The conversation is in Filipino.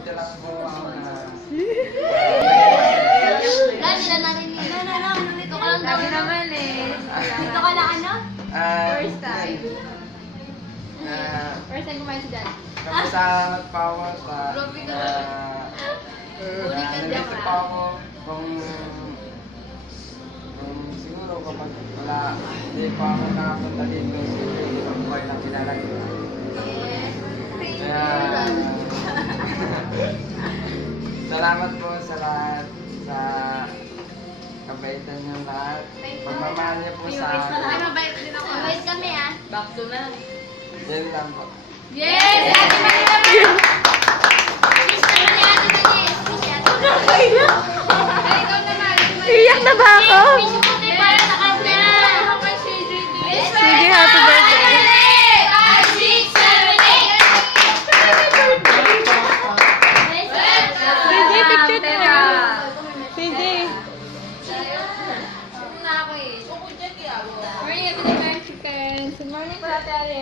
Dito lang po ako na... Dahil nila narinig. Dito ka lang daw. Lagi naman eh. Dito ka lang ano? First time. First time kumain si Dad. Kapasalamat pa ako sa... Grabe ka nandito pa ako kung siguro kapag wala, hindi pa ako nakapunta dito, siguro hindi ko buhay na kilala ko. Kaya, salamat po sa lahat, sa kabaitan niyo lahat. Pagmamahal niyo po sa Ay, akin. mabait din ako. Wait kami ah. Back to na. Yan lang po. Yes! Ate Marie naman! Miss naman ni Ate Denise. Miss Ate Denise. Ay, ikaw naman. Iyak na ba ako? Miss yung puti para sa kanya. Sige, happy birthday. 5, 6, 7, 8. CJ, picture na. CJ. Na ako eh. Morning, Ate Marie Chicken. Good morning po, Ate Ale.